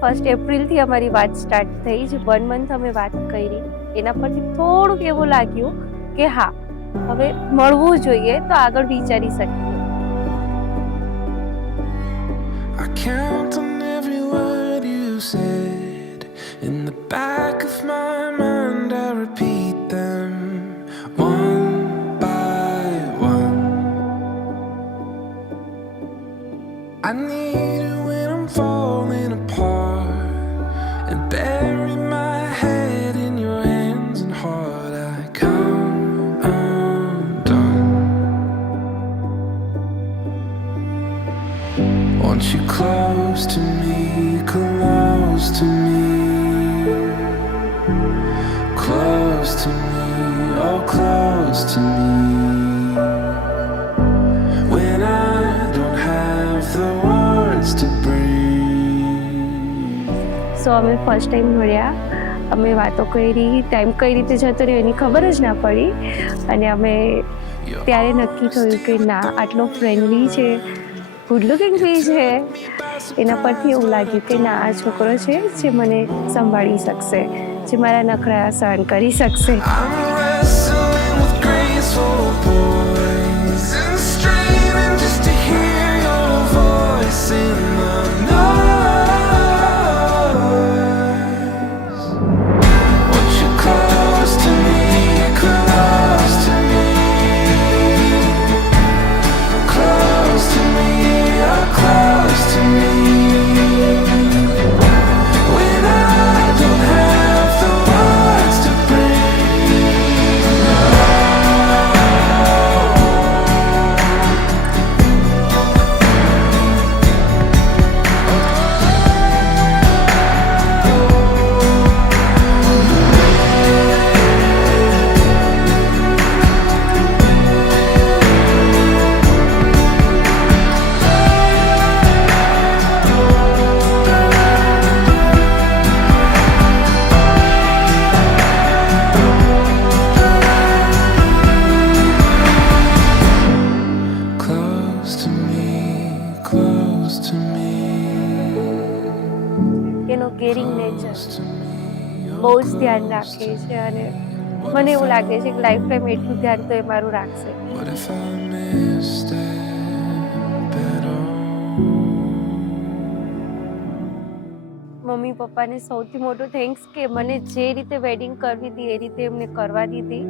ફર્સ્ટ એપ્રિલથી અમારી વાત સ્ટાર્ટ થઈ, જે 1 મંથ અમે વાત કરી એના પરથી થોડુંક એવું લાગ્યું કે હા હવે મળવું જોઈએ તો આગળ વિચારી શકીએ. I count on every word you said. In the back of my mind I repeat them one by one. I need it when I'm falling apart, and bury my head in your hands and heart. I come undone. Want you close to me, close to me, close to me, oh close to me. When I don't have the words to breathe. સો અમે first time મળ્યા, અમે વાતો કરી, ટાઈમ કઈ રીતે જતો રહ્યો એની ખબર જ ના પડી, અને અમે ત્યારે નક્કી થયું કે ના આટલો ફ્રેન્ડલી છે, ગુડ લુકિંગ બી છે, એના પરથી એવું લાગ્યું કે ના આ છોકરો છે જે મને સંભાળી શકશે, જે મારા નખરા સહન કરી શકશે. I'm wrestling with graceful poise and straining just to hear your voice in the noise. Want you close to me, close to me, close to me, oh close to me. When I don't have the words to close to me, close to me, એનો caring nature close to me, બહુ જ ધ્યાન રાખે છે, અને મને એવું લાગે છે કે લાઈફ ટાઈમ એટલું ધ્યાન તો એ મારું રાખશે. what if I missed it all? Mummy પપ્પાને સૌથી મોટો થેન્ક્સ કે મને જે રીતે વેડિંગ કરવી હતી એ રીતે એમને કરવા દીધી.